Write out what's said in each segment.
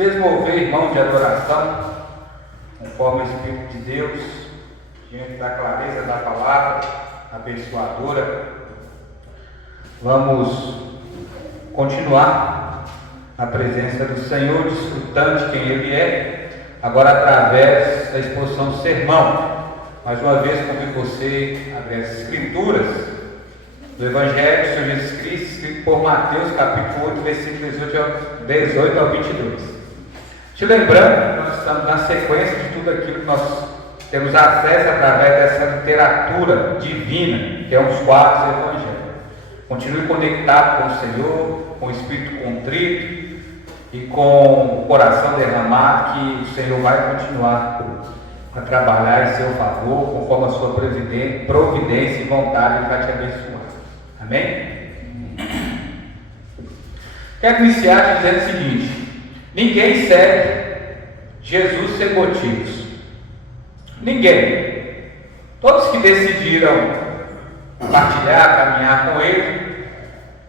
mesmo mover, irmão, de adoração, conforme o Espírito de Deus, diante da clareza da palavra abençoadora, vamos continuar na presença do Senhor, desfrutando de quem Ele é, agora através da exposição do sermão. Mais uma vez convido você a abrir as Escrituras do Evangelho do Senhor Jesus Cristo, escrito por Mateus, capítulo 8, versículo 18 ao 22. Te lembrando que nós estamos na sequência de tudo aquilo que nós temos acesso através dessa literatura divina, que é um dos quadros do Evangelho. Continue conectado com o Senhor, com o espírito contrito e com o coração derramado, que o Senhor vai continuar a trabalhar em seu favor, conforme a sua providência e vontade. Ele vai te abençoar. Amém? Quero iniciar dizendo o seguinte: ninguém segue Jesus sem motivos. Ninguém. Todos que decidiram compartilhar, caminhar com Ele,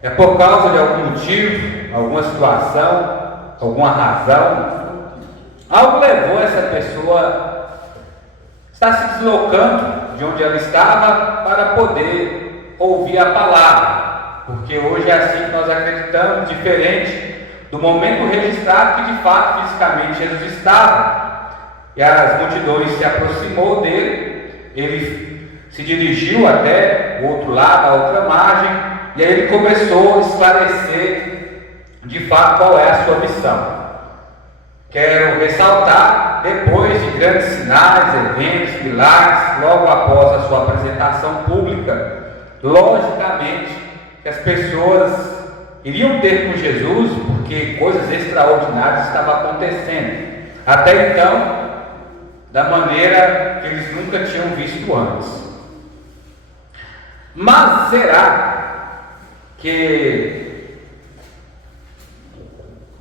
é por causa de algum motivo, alguma situação, alguma razão. Algo levou essa pessoa a estar se deslocando de onde ela estava para poder ouvir a palavra, porque hoje é assim que nós acreditamos, diferente do momento registrado que de fato fisicamente Jesus estava, e as multidões se aproximou dele, ele se dirigiu até o outro lado, a outra margem, e aí ele começou a esclarecer de fato qual é a sua missão. Quero ressaltar, depois de grandes sinais, eventos, milagres, logo após a sua apresentação pública, logicamente que as pessoas iriam ter com Jesus, porque coisas extraordinárias estavam acontecendo. Até então, da maneira que eles nunca tinham visto antes. Mas será que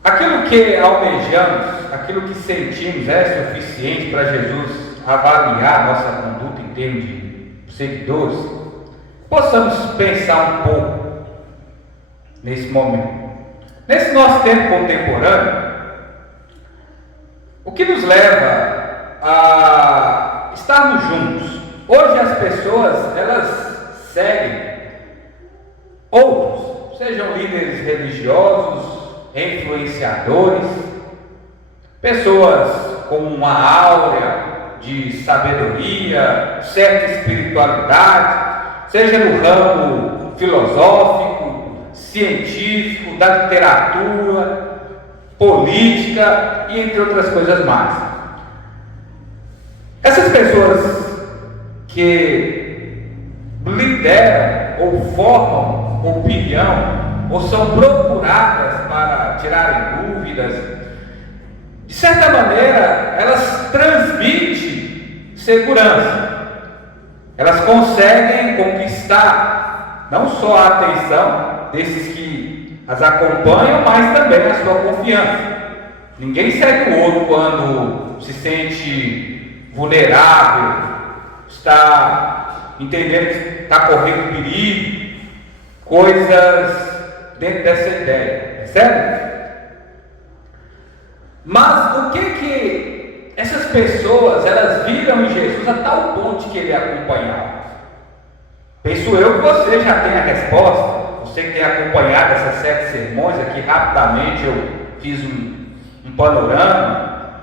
aquilo que almejamos, aquilo que sentimos é suficiente para Jesus avaliar nossa conduta em termos de seguidores? Possamos pensar um pouco nesse momento. Nesse nosso tempo contemporâneo, o que nos leva a estarmos juntos? Hoje as pessoas, elas seguem outros, sejam líderes religiosos, influenciadores, pessoas com uma áurea de sabedoria, certa espiritualidade, seja no ramo filosófico, científico, da literatura, política e entre outras coisas mais. Essas pessoas que lideram ou formam opinião ou são procuradas para tirarem dúvidas, de certa maneira elas transmitem segurança. Elas conseguem conquistar não só a atenção desses que as acompanham, mas também a sua confiança. Ninguém segue o outro quando se sente vulnerável, está entendendo que está correndo perigo, coisas dentro dessa ideia, percebe? Mas o que essas pessoas elas viram em Jesus a tal ponto que ele acompanhava? Penso eu que você já tem a resposta. Você que tem acompanhado essas 7 sermões aqui, rapidamente eu fiz um panorama.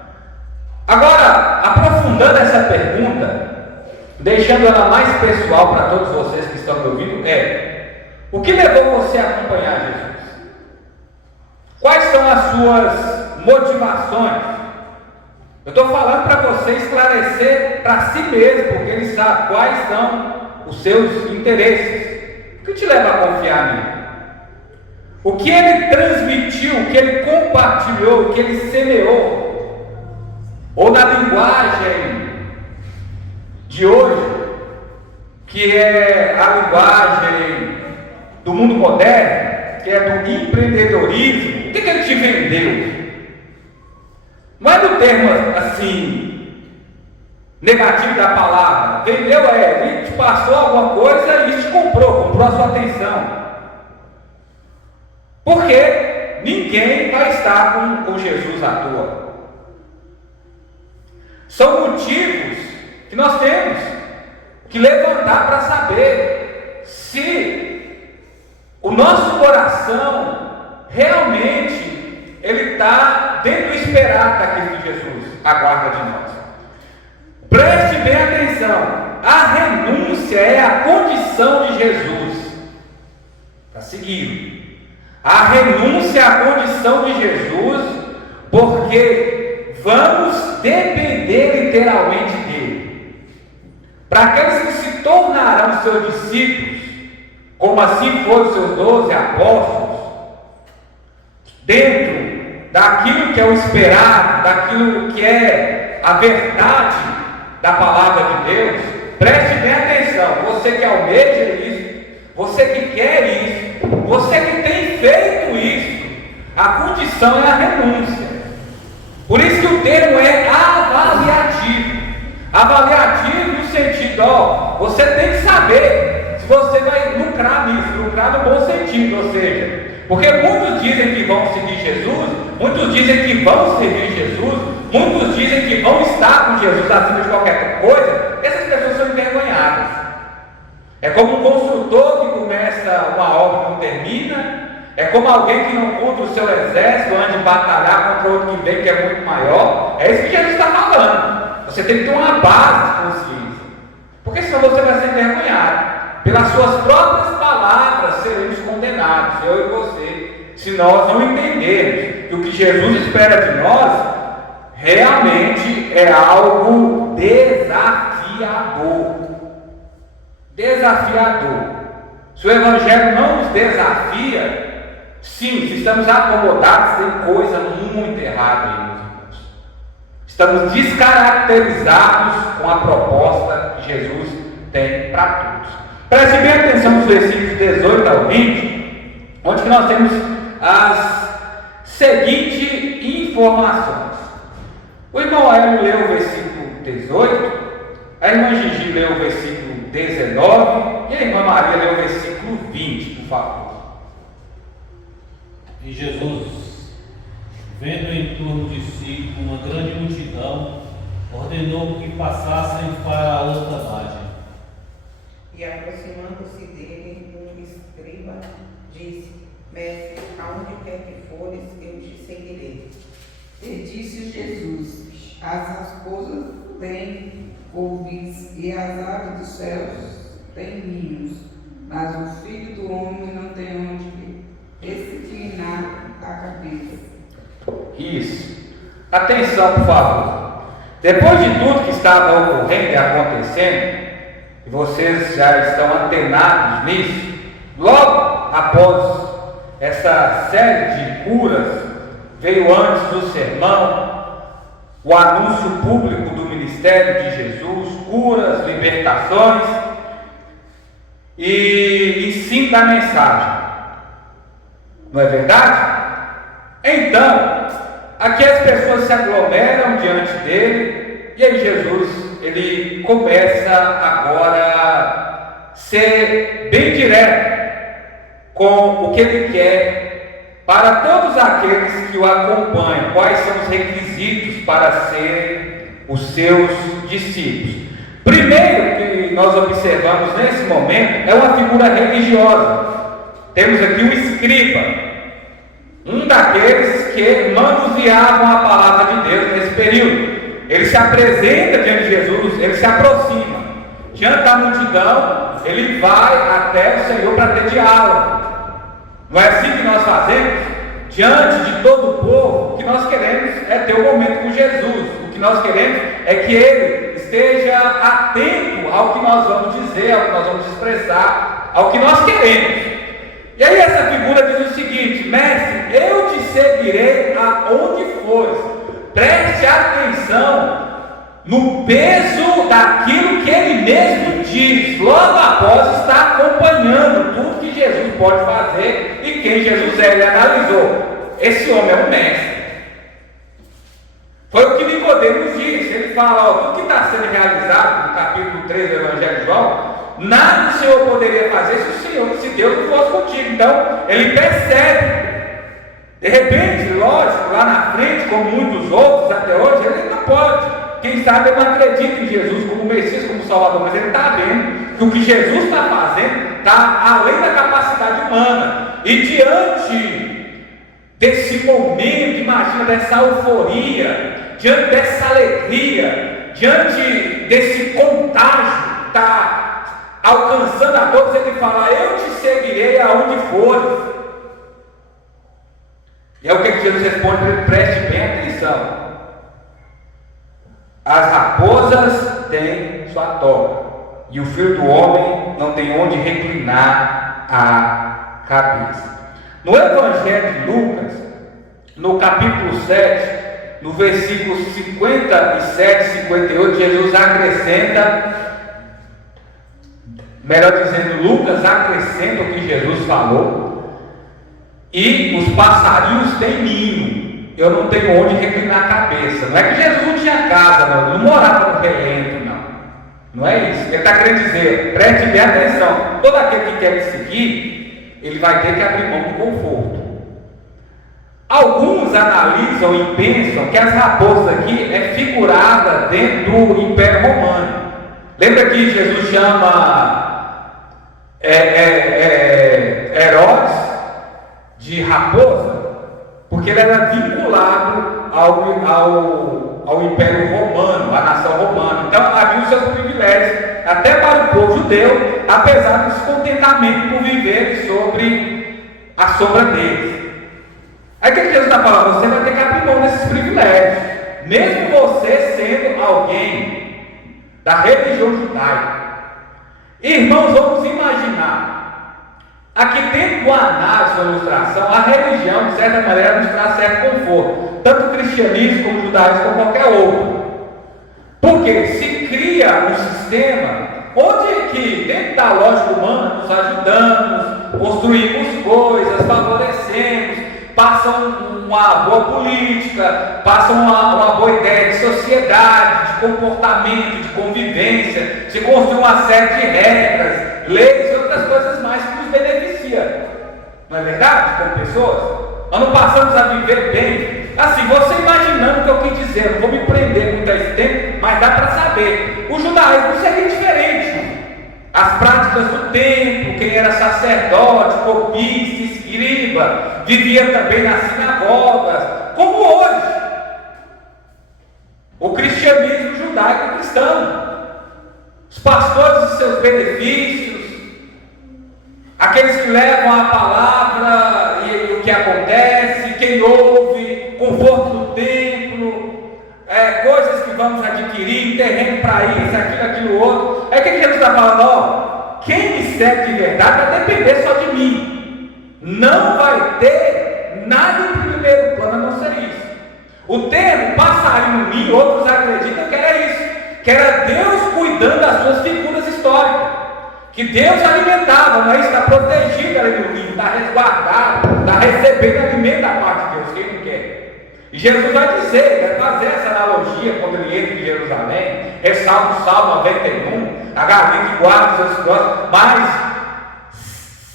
Agora, aprofundando essa pergunta, deixando ela mais pessoal para todos vocês que estão me ouvindo, o que levou você a acompanhar Jesus? Quais são as suas motivações? Eu estou falando para você esclarecer para si mesmo, porque ele sabe quais são os seus interesses. O que te leva a confiar nele? O que ele transmitiu, o que ele compartilhou, o que ele semeou? Ou na linguagem de hoje, que é a linguagem do mundo moderno, que é do empreendedorismo, o que ele te vendeu? Não é do termo assim negativo da palavra. Vendeu ele te passou alguma coisa e te comprou a sua atenção. Por quê? ninguém vai estar com Jesus à toa. São motivos que nós temos que levantar para saber se o nosso coração realmente ele está dentro do esperado daquilo que Jesus aguarda de nós. Preste bem atenção. A renúncia é a condição de Jesus para seguir. A renúncia é a condição de Jesus, porque vamos depender literalmente dele. Para aqueles que se tornarão seus discípulos, como assim foram seus 12 apóstolos, dentro daquilo que é o esperado, daquilo que é a verdade da palavra de Deus, preste bem atenção. Você que almeja isso, você que quer isso, você que tem feito isso, a condição é a renúncia. Por isso que o termo é avaliativo. Avaliativo no sentido, você tem que saber se você vai lucrar nisso, lucrar no bom sentido, ou seja, porque muitos dizem que vão seguir Jesus, muitos dizem que vão servir Jesus, muitos dizem que vão estar com Jesus acima de qualquer coisa. Essas pessoas são envergonhadas. É como um construtor que começa uma obra e não termina. É como alguém que não contra o seu exército antes de batalhar contra outro que vem, que é muito maior. É isso que Jesus está falando. Você tem que ter uma base de consciência, porque senão você vai ser envergonhado. Pelas suas próprias palavras seremos condenados, eu e você, se nós não entendermos que o que Jesus espera de nós realmente é algo desafiador. Desafiador. Se o Evangelho não nos desafia, sim, se estamos acomodados, tem coisa muito errada aí, meus irmãos. Estamos descaracterizados com a proposta que Jesus tem para todos. Preste bem atenção nos versículos 18 ao 20, onde que nós temos as seguintes informações. O irmão Hélio leu o versículo 18, a irmã Gigi leu o versículo 19 e a irmã Maria leu o versículo 20, por favor. E Jesus, vendo em torno de si uma grande multidão, ordenou que passassem para a outra margem. E aproximando-se dele, um escriba disse: Mestre, aonde quer que fores, eu te seguirei. E disse Jesus: as raposas têm couvis e as aves dos céus têm ninhos, mas o Filho do Homem não tem onde reclinar a cabeça. Isso. Atenção, por favor. Depois de tudo que estava ocorrendo e acontecendo, e vocês já estão antenados nisso, logo após essa série de curas, veio antes do sermão o anúncio público do ministério de Jesus, curas, libertações e ensino da mensagem. Não é verdade? Então, aqui as pessoas se aglomeram diante dele, e aí Jesus, ele começa agora a ser bem direto com o que ele quer para todos aqueles que o acompanham, quais são os requisitos para ser os seus discípulos. Primeiro que nós observamos nesse momento é uma figura religiosa. Temos aqui um escriba, um daqueles que manuseavam a palavra de Deus nesse período. Ele se apresenta diante de Jesus, ele se aproxima. Diante da multidão, ele vai até o Senhor para ter diálogo. Não é assim que nós fazemos? Diante de todo o povo, o que nós queremos é ter um momento com Jesus. O que nós queremos é que ele esteja atento ao que nós vamos dizer, ao que nós vamos expressar, ao que nós queremos. E aí essa figura diz o seguinte: Mestre, eu te seguirei aonde fores. Preste atenção no peso daquilo que ele mesmo diz, logo após estar acompanhando tudo que Jesus pode fazer e quem Jesus é. Ele analisou: esse homem é um mestre. Foi o que Nicodemos disse. Ele fala: tudo que está sendo realizado no capítulo 3 do Evangelho de João, nada o Senhor poderia fazer se Deus não fosse contigo. Então, ele percebe De repente, lógico, lá na frente, como muitos outros até hoje, ele não pode. Quem sabe ele não acredita em Jesus como Messias, como Salvador, mas ele está vendo que o que Jesus está fazendo está além da capacidade humana. E diante desse momento, imagina, dessa euforia, diante dessa alegria, diante desse contágio que está alcançando a todos, ele fala: eu te seguirei aonde fores. E é o que Jesus responde, preste bem atenção. As raposas têm sua toca, e o Filho do Homem não tem onde reclinar a cabeça. No Evangelho de Lucas, no capítulo 7, no versículo 57 e 58, Jesus acrescenta, melhor dizendo, Lucas acrescenta o que Jesus falou: e os passarinhos têm ninho, eu não tenho onde reclinar a cabeça. Não é que Jesus não tinha casa, não, ele não morava no relento, não. Não é isso. Ele está querendo dizer, preste bem atenção, todo aquele que quer me seguir, ele vai ter que abrir mão do conforto. Alguns analisam e pensam que as raposas aqui é figurada dentro do Império Romano. Lembra que Jesus chama Herodes de raposa? Porque ele era vinculado ao Império Romano, à nação romana. Então havia os seus privilégios, até para o povo judeu, apesar do descontentamento por viver sobre a sombra deles. Aí o que Jesus está falando? Você vai ter que abrir mão desses privilégios, mesmo você sendo alguém da religião judaica. Irmãos, vamos imaginar. Aqui dentro do análise da ilustração, a religião, de certa maneira, nos traz certo conforto, tanto o cristianismo como o judaísmo, como qualquer outro. Porque se cria um sistema onde que, dentro da lógica humana, nos ajudamos, construímos coisas, favorecemos, passam uma boa política, passam uma boa ideia de sociedade, de comportamento, de convivência, se construi uma série de regras, leis e outras coisas mais que nos beneficiam. Não é verdade? Como pessoas, nós não passamos a viver bem. Assim, você imaginando o que eu quis dizer, eu não vou me prender muito a esse tempo, mas dá para saber. O judaísmo seria diferente. As práticas do templo, quem era sacerdote, copista, escriba, vivia também nas sinagogas, como hoje. O cristianismo judaico cristão. Os pastores e seus benefícios, aqueles que levam a palavra e o que acontece, quem ouve, conforto do templo, coisas que vamos adquirir, terreno para isso, aquilo, outro. É o que Jesus está falando, ó, quem me segue de verdade vai depender só de mim. Não vai ter nada em primeiro plano a não ser isso. O termo passarinho no ninho, outros acreditam que era isso, que era Deus cuidando das suas figuras históricas. Que Deus alimentava, mas está protegido ali no ninho, está resguardado, está recebendo alimento da parte de Deus, quem não quer. E Jesus vai dizer, vai fazer essa analogia quando ele entra em Jerusalém, ressalta o Salmo 91, a galinha que guarda os seus filhotes, mas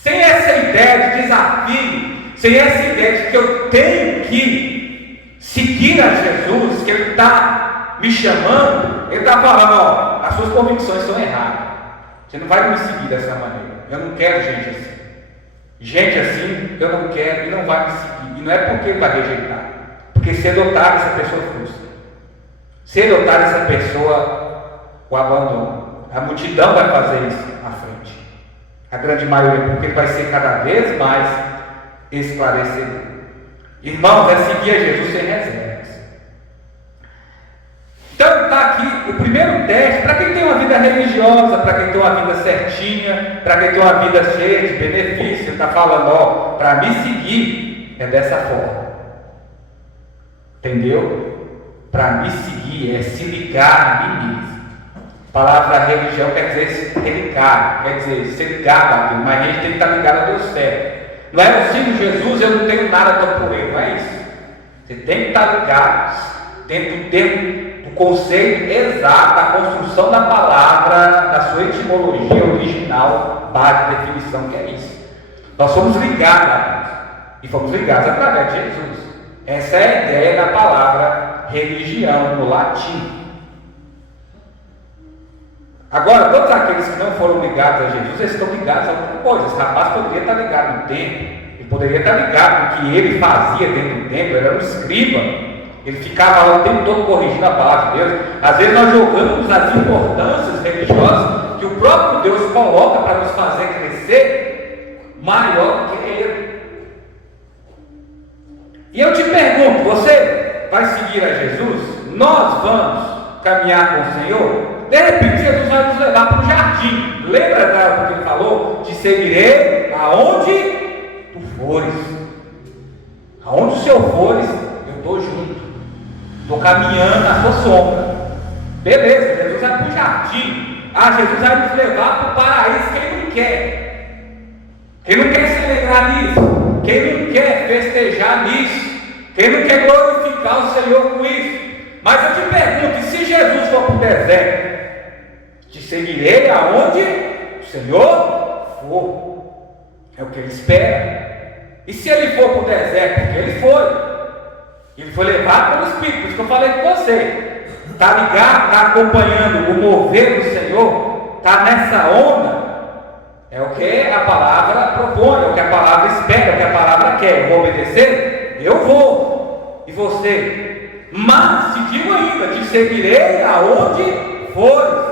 sem essa ideia de desafio, sem essa ideia de que eu tenho que seguir a Jesus, que Ele está me chamando, Ele está falando, ó, as suas convicções são erradas. Você não vai me seguir dessa maneira. Eu não quero gente assim. Gente assim, eu não quero e não vai me seguir. E não é porque ele vai rejeitar. Porque cedo ou tarde essa pessoa frustra. Cedo ou tarde essa pessoa o abandona. A multidão vai fazer isso à frente. A grande maioria, porque ele vai ser cada vez mais esclarecedor. Irmãos, é seguir a Jesus sem reservas. Então está aqui o primeiro teste para quem tem uma vida religiosa, para quem tem uma vida certinha, para quem tem uma vida cheia de benefícios. Ele está falando, ó, para me seguir é dessa forma. Entendeu? Para me seguir é se ligar a mim mesmo. A palavra religião quer dizer se religar, quer dizer se ligar a Deus, mas a gente tem que estar ligado a Deus certo. Não é eu sigo Jesus, eu não tenho nada por ele, não é isso. Você tem que estar ligado dentro do conceito exato da construção da palavra, da sua etimologia original, base, definição, que é isso. Nós somos ligados a Deus. e fomos ligados através de Jesus. Essa é a ideia da palavra religião no latim. Agora, todos aqueles que não foram ligados a Jesus, eles estão ligados a outra coisa. Esse rapaz poderia estar ligado no templo, ele poderia estar ligado no que ele fazia dentro do templo, ele era um escriba, ele ficava lá o tempo todo corrigindo a palavra de Deus. Às vezes nós jogamos as importâncias religiosas que o próprio Deus coloca para nos fazer crescer maior do que ele. E eu te pergunto, você vai seguir a Jesus? Nós vamos caminhar com o Senhor? De repente Jesus vai nos levar para o jardim. Lembra do que ele falou? Te seguirei aonde tu fores. Aonde o Senhor fores, eu estou junto. Estou caminhando na sua sombra. Beleza, Jesus vai para o jardim. Jesus vai nos levar para o paraíso que ele não quer. Quem não quer se alegrar nisso? Quem não quer festejar nisso? Quem não quer glorificar o Senhor com isso? Mas eu te pergunto, e se Jesus for para o deserto? Te seguirei aonde o Senhor for. É o que ele espera. E se ele for para o deserto? Porque ele foi. Ele foi levado pelo Espírito. Por isso que eu falei com você. Está ligado? Está acompanhando o mover do Senhor? Está nessa onda? É o que a palavra propõe, é o que a palavra espera, é o que a palavra quer. Eu vou obedecer? Eu vou. E você? Mas te digo ainda, te seguirei aonde fores.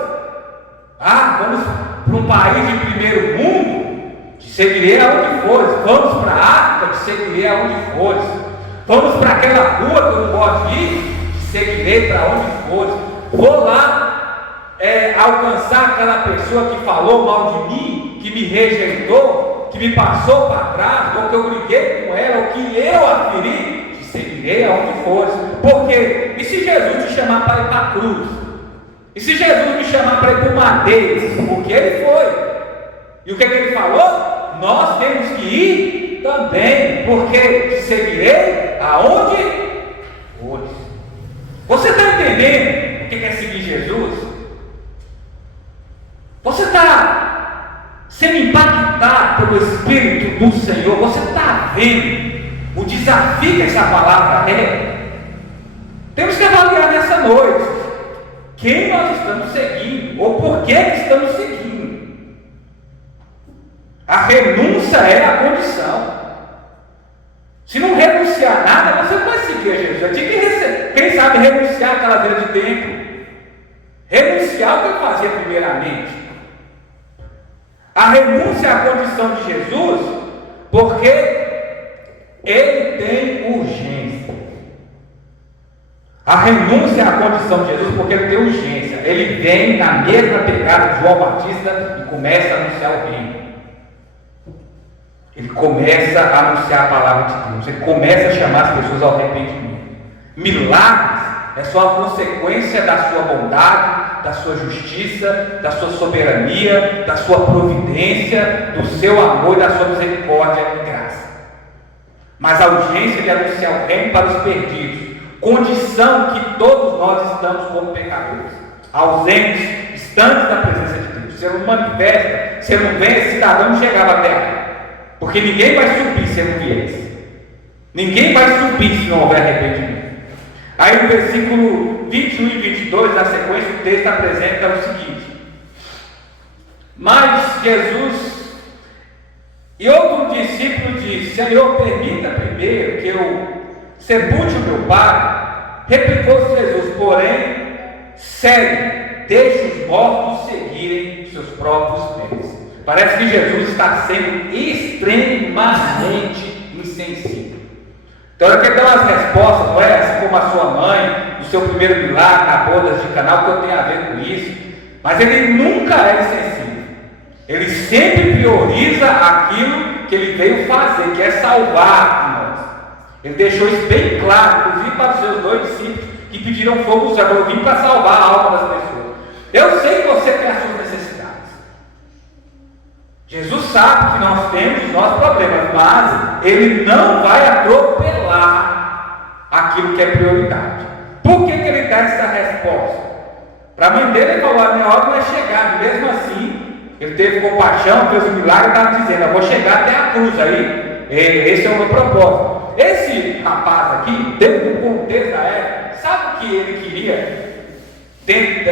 Vamos para um país de primeiro mundo, te seguirei aonde fores. Vamos para a África, te seguirei aonde fores. Vamos para aquela rua que eu não gosto de ir, te seguirei para onde fores. Vou lá alcançar aquela pessoa que falou mal de mim, que me rejeitou, que me passou para trás, ou que eu briguei com ela, ou que eu a feri, te seguirei aonde fores. Porque, e se Jesus te chamar para ir para a cruz? E se Jesus me chamar para ir para o madeiro? Porque ele foi. E o que ele falou? Nós temos que ir também, porque te seguirei aonde fores. Você está entendendo o que é seguir Jesus? Você está sendo impactado pelo Espírito do Senhor? Você está vendo o desafio que essa palavra é? Temos que avaliar nessa noite quem nós estamos seguindo, ou por que estamos seguindo. A renúncia é a condição. Se não renunciar a nada, você não vai seguir a Jesus. Quem sabe renunciar àquela vida de templo, renunciar o que ele fazia primeiramente. A renúncia é a condição de Jesus, porque ele tem urgência. A renúncia é a condição de Jesus, porque ele tem urgência. Ele vem na mesma pegada de João Batista e começa a anunciar o reino. Ele começa a anunciar a palavra de Deus. Ele começa a chamar as pessoas ao arrependimento. Milagres é só a consequência da sua bondade, da sua justiça, da sua soberania, da sua providência, do seu amor e da sua misericórdia e graça. Mas a urgência de anunciar o reino para os perdidos, condição que todos nós estamos como pecadores, ausentes, distantes da presença de Deus. Se ele não manifesta, se ele não vem, esse cidadão não chegava até lá. Porque ninguém vai subir se ele não viesse. Ninguém vai subir se não houver arrependimento. Aí no versículo 21 e 22, na sequência, o texto apresenta o seguinte: mas Jesus e outro discípulo disse: Senhor, permita primeiro que eu sepulte o meu pai. Replicou Jesus, porém, segue, deixe os mortos seguirem seus próprios meios. Parece que Jesus está sendo extremamente insensível. Então ele quer dar umas respostas, não é? Assim como a sua mãe, o seu primeiro milagre na boda de Caná, que eu tenho a ver com isso. Mas ele nunca é insensível. Ele sempre prioriza aquilo que ele veio fazer, que é salvar nós. Ele deixou isso bem claro, inclusive para os seus 2 discípulos que pediram fogo do céu. Eu vim para salvar a alma das pessoas. Eu sei que você tem as suas necessidades. Jesus sabe que nós temos os nossos problemas, mas ele não vai atropelar aquilo que é prioridade. Por que ele dá essa resposta? Para a mãe dele, ele falou: a minha hora não é chegada. Mesmo assim, ele teve compaixão, fez um milagre e estava dizendo: eu vou chegar até a cruz. Aí Esse é o meu propósito. Esse rapaz aqui, dentro do contexto da época, sabe o que ele queria? Dentro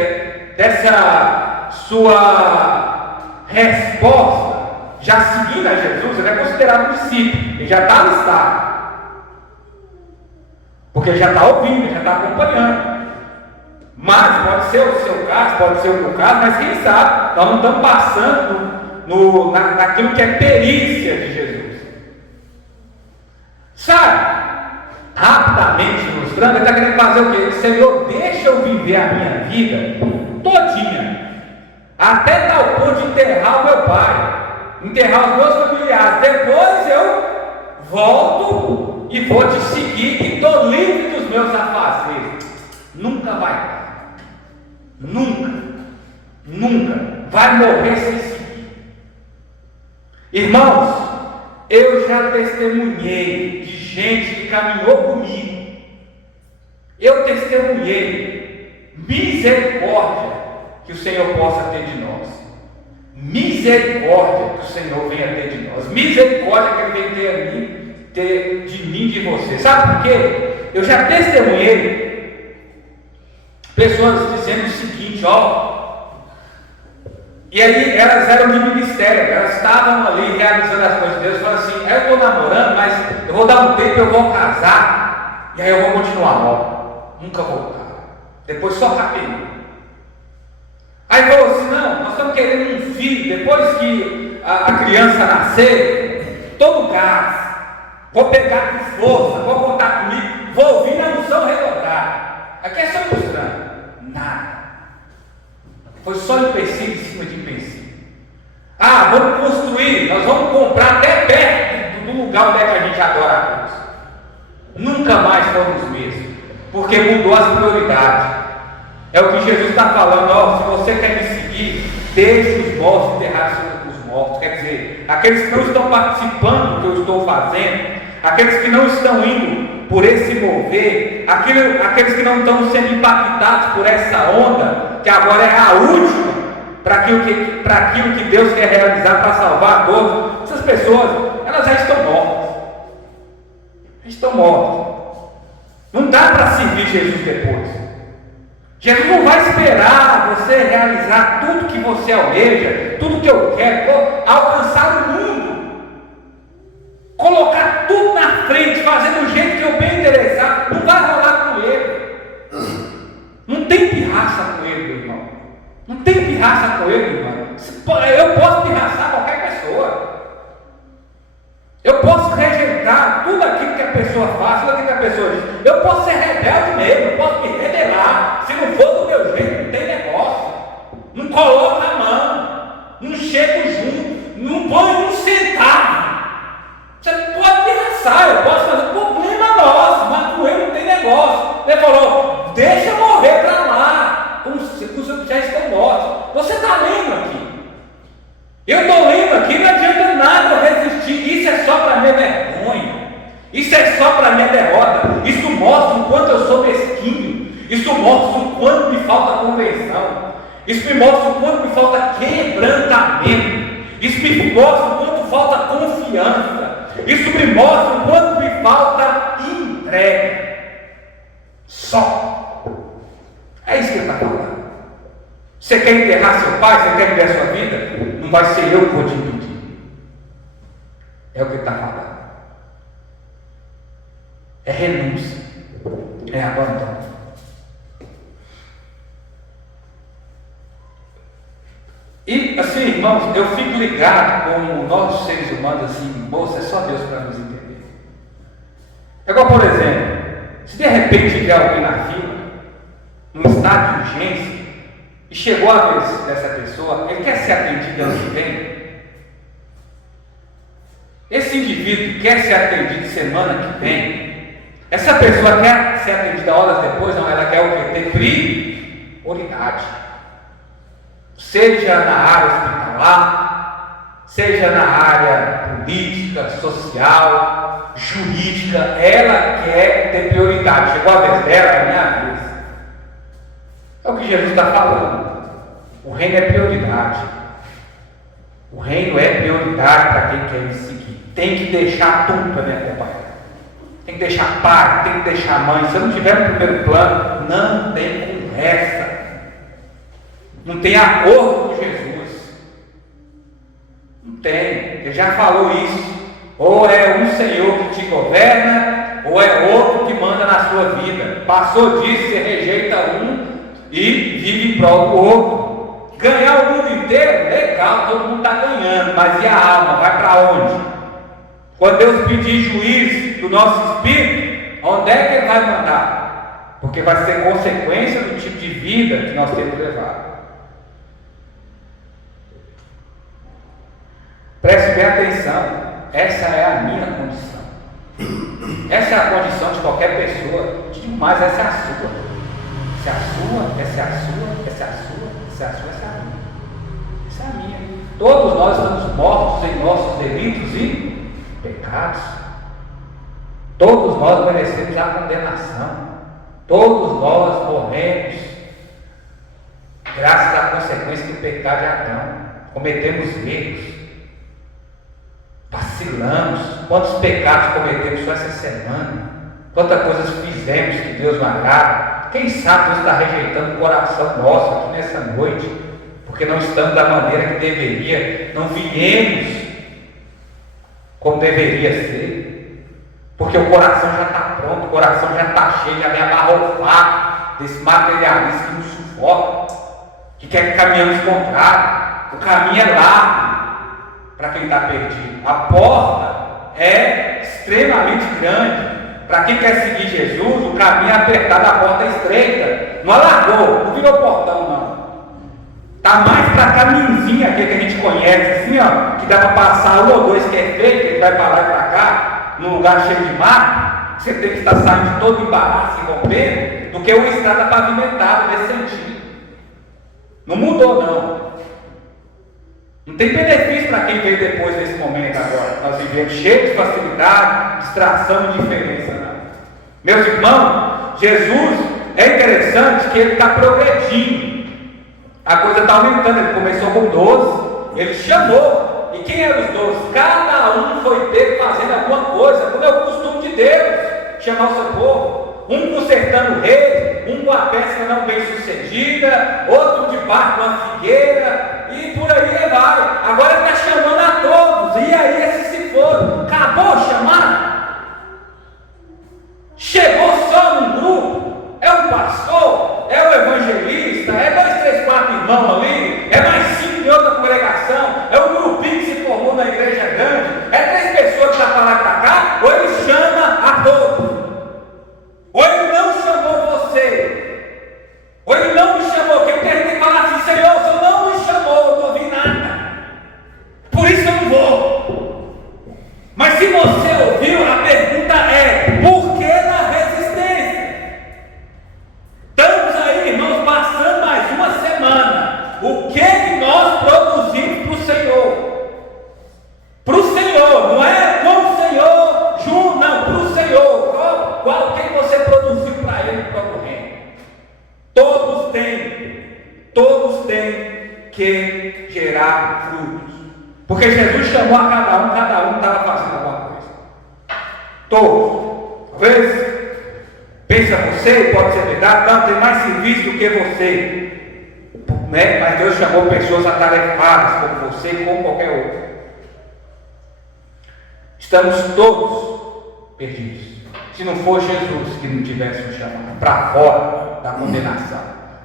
dessa sua resposta, já seguindo a Jesus, ele é considerado discípulo, ele já está alistado. Porque ele já está ouvindo, ele já está acompanhando. Mas pode ser o seu caso, pode ser o meu caso, mas quem sabe, nós não estamos passando naquilo que é perícia de Jesus. Sabe? Rapidamente ilustrando, ele está querendo fazer o quê? Senhor, deixa eu viver a minha vida todinha, até tal ponto de enterrar o meu pai, enterrar os meus familiares. Depois eu volto e vou te seguir e estou livre dos meus afazeres. Nunca vai dar. Nunca vai morrer sem seguir. Irmãos, eu já testemunhei de gente que caminhou comigo. Eu testemunhei misericórdia que o Senhor possa ter de nós. Misericórdia que o Senhor venha ter de nós. Misericórdia que Ele venha ter de mim e de você. Sabe por quê? Eu já testemunhei pessoas dizendo o seguinte, e aí elas eram de ministério, elas estavam ali realizando as coisas de Deus, falaram assim, eu estou namorando, mas eu vou dar um tempo, eu vou casar, e aí eu vou continuar, nunca vou casar, depois só cabelo. Aí falou assim, não, nós estamos querendo um filho, depois que a criança nascer, todo gás, vou pegar com força, vou contar comigo, vou ouvir na unção redobrar. Aqui é só mostrando. Nada. Foi só empecilho em cima de empecilho. Vamos construir, nós vamos comprar até perto do lugar onde é que a gente adora a Deus. Nunca mais fomos os mesmos, porque mudou as prioridades. É o que Jesus está falando, se você quer me seguir, deixe os mortos enterrar os mortos. Quer dizer, aqueles que não estão participando do que eu estou fazendo, aqueles que não estão indo por esse mover, aqueles que não estão sendo impactados por essa onda, que agora é a última, para aquilo que Deus quer realizar para salvar a todos, essas pessoas, elas já estão mortas. Estão mortas. Não dá para servir Jesus depois. Jesus não vai esperar você realizar tudo que você almeja, tudo que eu quero, alcançar o mundo, colocar tudo na frente, fazer do jeito que eu bem interessar. Não vai rolar com ele. Não tem pirraça com ele, meu irmão. Não tem pirraça com ele, meu irmão. Eu posso pirraçar qualquer pessoa. Eu posso rejeitar tudo aquilo que a pessoa faz, tudo aquilo que a pessoa diz. Eu posso ser rebelde mesmo, eu posso me rebelar. Se não for do meu jeito, não tem negócio. Não coloco a mão, não chego junto, não põe um centavo. Você pode pirraçar, eu posso fazer problema nosso, mas com ele não tem negócio. Ele falou, deixa eu morrer para lá, como se já estão mortos. Você está lendo aqui. Eu estou lendo aqui, não adianta nada eu resistir. Isso é só para minha vergonha. Isso é só para minha derrota. Isso mostra o quanto eu sou mesquinho. Isso mostra o quanto me falta conversão. Isso me mostra o quanto me falta quebrantamento. Isso me mostra o quanto falta confiança. Isso me mostra o quanto me falta entrega. Só. É isso que ele está falando. Você quer enterrar seu pai? Você quer viver a sua vida? Não vai ser eu que vou te impedir. É o que ele está falando. É renúncia. É abandono. E assim, irmãos, eu fico ligado com nós seres humanos assim, moça, é só Deus para nos entender. É igual, por exemplo, se de repente tiver alguém na fila, num estado de urgência, e chegou a vez dessa pessoa, ele quer ser atendido ano que vem. Esse indivíduo quer ser atendido semana que vem. Essa pessoa quer ser atendida horas depois, não, ela quer o quê? Ter prioridade. Seja na área hospitalar, seja na área política, social, jurídica, ela quer ter prioridade. Chegou a vez dela, é a minha vez. É o que Jesus está falando. O reino é prioridade. O reino é prioridade para quem quer me seguir. tem que deixar tudo para me acompanhar. Tem que deixar pai, tem que deixar mãe. Se eu não estiver no primeiro plano, não tem conversa. Não tem acordo com Jesus. Não tem. Ele já falou isso. Ou é um Senhor que te governa, ou é outro que manda na sua vida. Passou disso, você rejeita um e vive em prol do outro. Ganhar o mundo inteiro, legal, todo mundo está ganhando, mas e a alma? Vai para onde? Quando Deus pedir juízo do nosso espírito, onde é que Ele vai mandar? Porque vai ser consequência do tipo de vida que nós temos levado. Preste bem atenção, essa é a minha condição. Essa é a condição de qualquer pessoa. Digo mais, essa é a sua. Essa é a sua, essa é a sua, essa é a sua, essa é a sua, essa é a minha. Essa é a minha. Todos nós estamos mortos em nossos delitos e pecados. Todos nós merecemos a condenação. Todos nós morremos graças à consequência do pecado de Adão. Cometemos erros, vacilamos. Quantos pecados cometemos só essa semana? Quantas coisas fizemos que Deus não agrada? Quem sabe Deus está rejeitando o coração nosso aqui nessa noite, porque não estamos da maneira que deveria, não viemos como deveria ser, porque o coração já está pronto, o coração já está cheio, já vem abarrofado desse materialismo que nos sufoca, que quer que caminhamos contrário. O caminho é largo para quem está perdido, a porta é extremamente grande. Para quem quer seguir Jesus, o caminho é apertado, a porta é estreita. Não alargou, não virou portão, não. Está mais para caminhozinho aqui que a gente conhece, assim, ó, que dá para passar um ou dois que é feio, que ele vai para lá e para cá, num lugar cheio de mato, você tem que estar saindo de todo embaraço e rompendo, do que uma estrada pavimentada nesse sentido. Não mudou, não. Não tem benefício para quem veio depois desse momento agora. Nós vivemos cheio de facilidade, distração e diferença, não. Meus irmãos, Jesus, é interessante que Ele está progredindo. A coisa está aumentando. Ele começou com 12, Ele chamou. E quem eram os 12? Cada um foi pego fazendo alguma coisa, como é o costume de Deus, chamar o seu povo. Um consertando o rei, um com a pesca não bem sucedida, outro debaixo de uma figueira, e por aí ele vai. Agora ele está chamando a todos, e aí esses se foram. Acabou de chamar? Chegou só num grupo? É um pastor? É o evangelista? É 2, 3, 4 irmãos ali? É mais 5 em outra congregação? É um grupinho que se formou na igreja grande? É 3 pessoas que estão para lá e para cá? Ou ele chama a todos? Ou Ele não chamou você? Ou Ele não me chamou? Porque a gente tem que falar assim: Senhor, o Senhor não me chamou, eu não ouvi nada, por isso eu não vou. Mas se você ouviu, a pergunta é: por que na resistência? Estamos aí, irmãos, passando mais uma semana. O que nós produzimos para o Senhor? Para o Senhor, não é com o Senhor, junto, não, para o Senhor. Qual que você produziu para Ele, para o reino? Todos têm que gerar frutos, porque Jesus chamou a cada um estava fazendo alguma coisa. Todos. Talvez pensa você, pode ser verdade, não, tem mais serviço do que você, né? Mas Deus chamou pessoas atarefadas como você e como qualquer outro. Estamos todos perdidos. Se não for Jesus que não tivesse nos chamado para fora da condenação,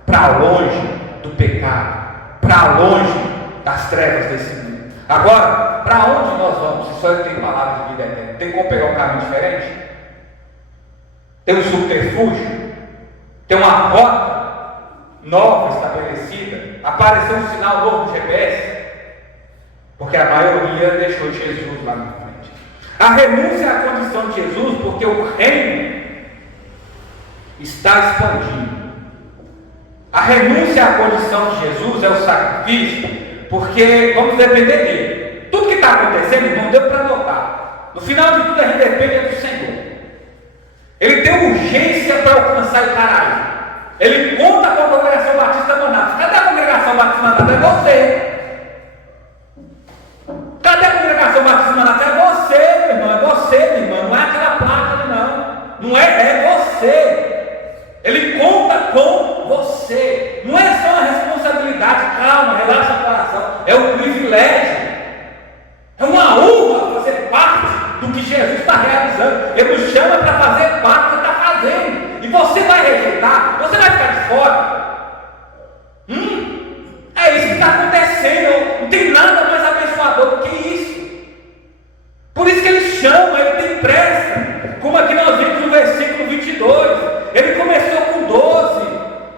para longe do pecado, para longe das trevas desse mundo. Agora, para onde nós vamos? Se só Ele tem palavras de vida eterna, tem como pegar um caminho diferente? Tem um subterfúgio? Tem uma rota nova estabelecida? Apareceu um sinal novo no GPS? Porque a maioria deixou Jesus lá na frente. A renúncia à condição de Jesus, porque o reino está expandindo. A renúncia à condição de Jesus é o sacrifício, porque vamos depender dele. Tudo que está acontecendo, irmão, deu para notar. No final de tudo, a gente depende do Senhor. Ele tem urgência para alcançar Icaraí. Ele conta com a congregação batista Maranata. Cadê a congregação batista Maranata? É você. Cadê a congregação batista Maranata? É você. que Jesus está realizando. Ele nos chama para fazer parte do que está fazendo. E você vai rejeitar, você vai ficar de fora. É isso que está acontecendo. Não tem nada mais abençoador do que isso. Por isso que ele chama, ele tem pressa. Como aqui nós vimos no versículo 22. Ele começou com 12.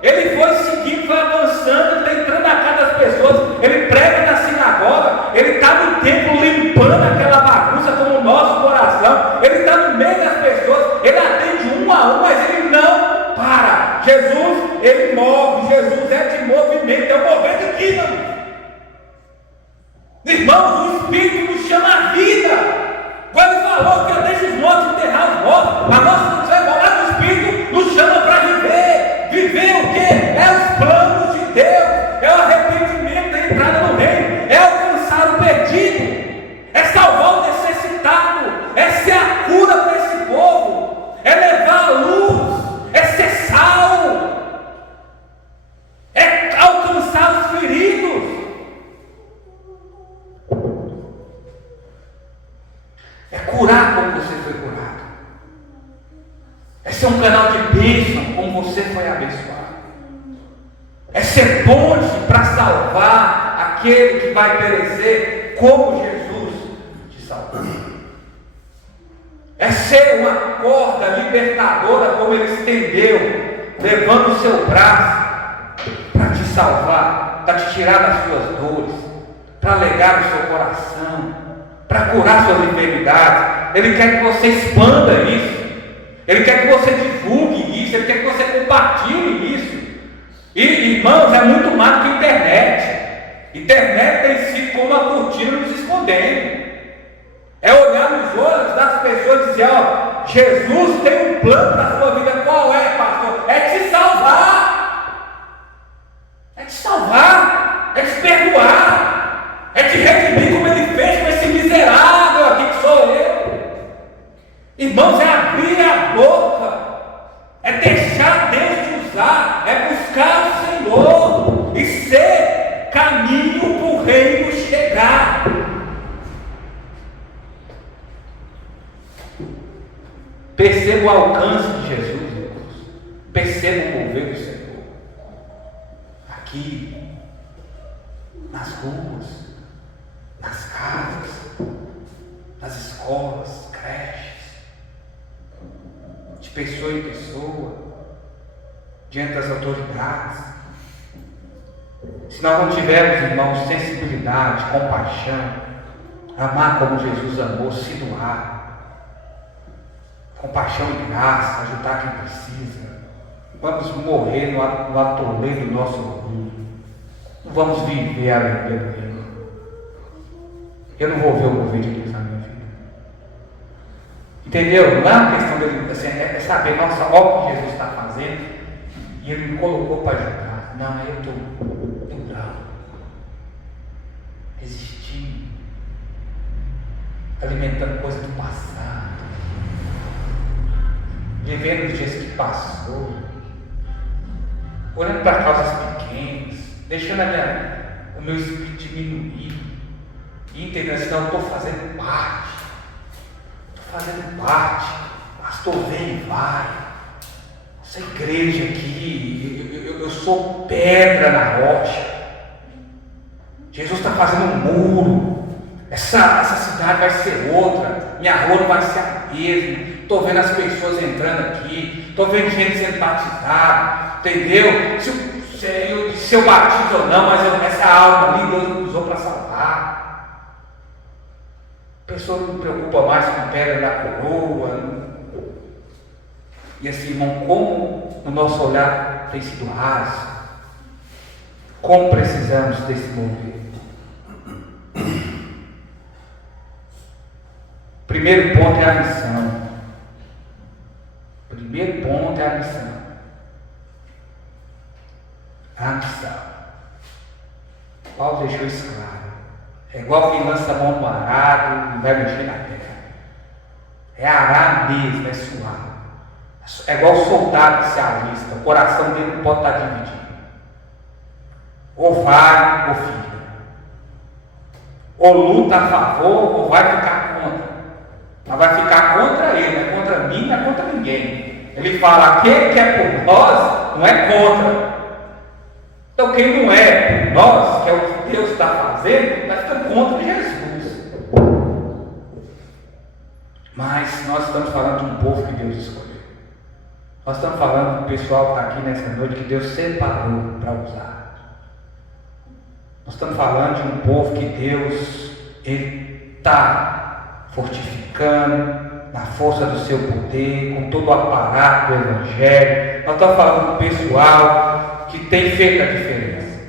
Ele foi seguindo, foi avançando, está entrando na casa das pessoas. Ele prega na sinagoga. Ele está no templo limpando aquela bagunça como o nosso coração. Ele está no meio das pessoas. Ele atende um a um, mas ele não para. Jesus, ele move. Jesus é de movimento. É o movimento aqui, meu irmão. Irmãos, o Espírito nos chama a vida. Quando ele falou que eu deixo os mortos enterrar os mortos, a nossa mas o Espírito nos chama para viver. Viver o quê? É os planos de Deus, é o arrependimento, a entrada no reino, é alcançar o perdido, é salvar o necessitado, é ser a cura para esse povo, é levar a luz, é ser sal, é alcançar os feridos. É curar como você foi curado. É ser um canal de bênção como você foi abençoado. É ser ponte para salvar aquele que vai perecer como Jesus te salvou. É ser uma corda libertadora como ele estendeu, levando o seu braço para te salvar, para te tirar das suas dores, para alegar o seu coração, para curar suas enfermidades. Ele quer que você expanda isso. Ele quer que você divulgue isso. Ele quer que você compartilhe isso. E, irmãos, é muito mais do que internet. Internet tem sido como uma cortina nos escondendo. É olhar nos olhos das pessoas e dizer: ó, Jesus tem um plano para a sua vida. Qual é, pastor? É te salvar. É te salvar. É te perdoar. É te redimir como ele fez com esse miserável aqui que sou eu. Irmãos, é abrir a boca, é deixar Deus te usar, é buscar o Senhor e ser caminho para o reino chegar. Perceba o alcance de Jesus, irmãos. Perceba o mover do Senhor. Aqui, nas ruas, nas casas, nas escolas, creches, de pessoa em pessoa, diante das autoridades. Se nós não tivermos, irmãos, sensibilidade, compaixão, amar como Jesus amou, se doar, compaixão e graça, ajudar quem precisa, vamos morrer no atoleiro do nosso orgulho. Não vamos viver a alegria do reino. Eu não vou ver o mover de Deus na minha vida. Entendeu? Não é uma questão dele, assim, é saber, nossa, olha o que Jesus está fazendo e ele me colocou para ajudar. Não, eu estou durando, resistindo, alimentando coisas do passado, vivendo os dias que passou, olhando para causas pequenas, deixando o meu espírito diminuir, e entendendo assim: não, eu estou fazendo parte. Pastor, vem e vai. Essa igreja aqui, eu sou pedra na rocha. Jesus está fazendo um muro. Essa cidade vai ser outra. Minha rua não vai ser a mesma. Estou vendo as pessoas entrando aqui. Estou vendo gente sendo batizada. Entendeu? Se eu batizo ou não, mas essa alma ali Deus me usou para salvar. A pessoa não se preocupa mais com pedra da coroa. E assim, irmão, como o nosso olhar tem sido raso, como precisamos desse mover. Primeiro ponto é a missão. A missão. Paulo deixou isso claro. É igual quem lança a mão no arado e vai mexer na terra. É arar mesmo, é suar. É igual o soldado que se alista. O coração dele não pode estar dividido. Ou vai ou fica. Ou luta a favor ou vai ficar contra. Mas vai ficar contra ele, não é contra mim, não é contra ninguém. Ele fala, aquele que é por nós, não é contra. Então quem não é por nós, que é o que Deus está fazendo, vai ficando contra Jesus. Mas nós estamos falando de um povo que Deus escolheu. Nós estamos falando do pessoal que está aqui nessa noite, que Deus separou para usar. Nós estamos falando de um povo que Deus está fortificando na força do seu poder, com todo o aparato do Evangelho. Nós estamos falando do pessoal que tem feito a diferença.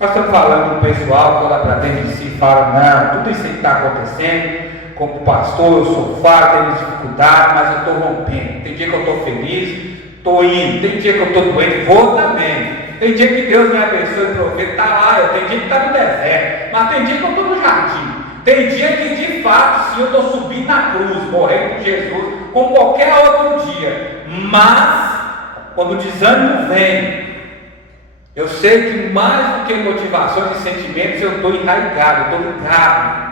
Nós estamos falando do pessoal que olha para dentro de si e fala, não, tudo isso que está acontecendo, como pastor, eu sou farto, tenho dificuldade, mas eu estou rompendo. Tem dia que eu estou feliz, estou indo. Tem dia que eu estou doente, vou também. Tem dia que Deus me abençoe e provê, está lá. Tem dia que está no deserto, mas tem dia que eu estou no jardim. Tem dia que de fato, sim, eu estou subindo na cruz, morrendo com Jesus, como qualquer outro dia. Mas, quando o desânimo vem, eu sei que mais do que motivações e sentimentos, eu estou enraizado, eu estou ligado.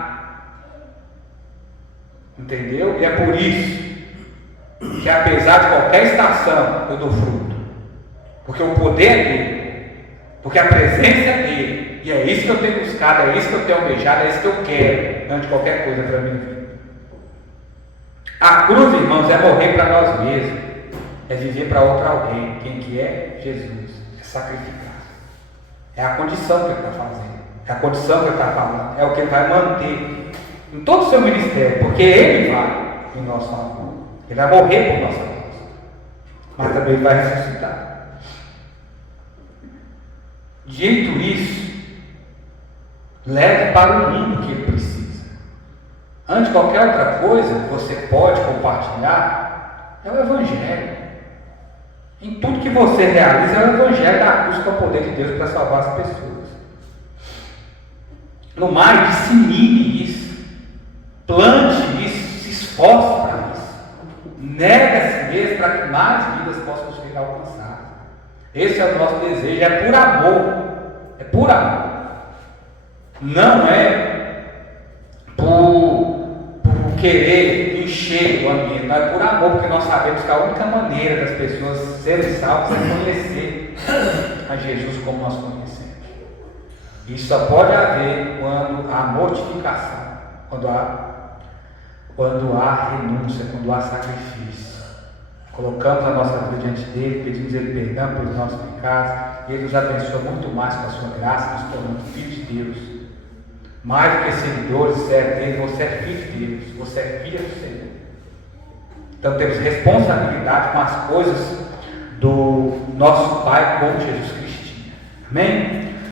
Entendeu? E é por isso que, apesar de qualquer estação, eu dou fruto. Porque o poder é dele. Porque a presença é dele. E é isso que eu tenho buscado, é isso que eu tenho almejado, é isso que eu quero, antes de qualquer coisa para mim. A cruz, irmãos, é morrer para nós mesmos. É viver para outro alguém. Quem que é? Jesus. É sacrificar. É a condição que ele está fazendo. É a condição que ele está falando. É o que ele vai manter em todo o seu ministério. Porque ele vai em nosso favor. Ele vai morrer por nossa causa. Mas também ele vai ressuscitar. Dito isso, leve para o mundo que ele precisa. Antes de qualquer outra coisa que você pode compartilhar, é o Evangelho. Em tudo que você realiza, é o Evangelho da cruz, que é o poder de Deus para salvar as pessoas. No mais, dissemine isso, plante isso, se esforce para isso, nega a si mesmo para que mais vidas possam ser alcançadas. Esse é o nosso desejo, é por amor, é por amor. Não é por querer encher o ambiente, não é por amor, porque nós sabemos que a única maneira das pessoas serem salvas é conhecer a Jesus como nós conhecemos. Isso só pode haver quando há mortificação, quando há renúncia, quando há sacrifício. Colocamos a nossa vida diante dele, pedimos ele perdão pelos nossos pecados, e ele nos abençoa muito mais com a sua graça, nos tornando filhos de Deus. Mais do que seguidores, servos dele, você é filho de Deus, você é filha do Senhor. Então temos responsabilidade com as coisas do nosso Pai como Jesus Cristo. Amém?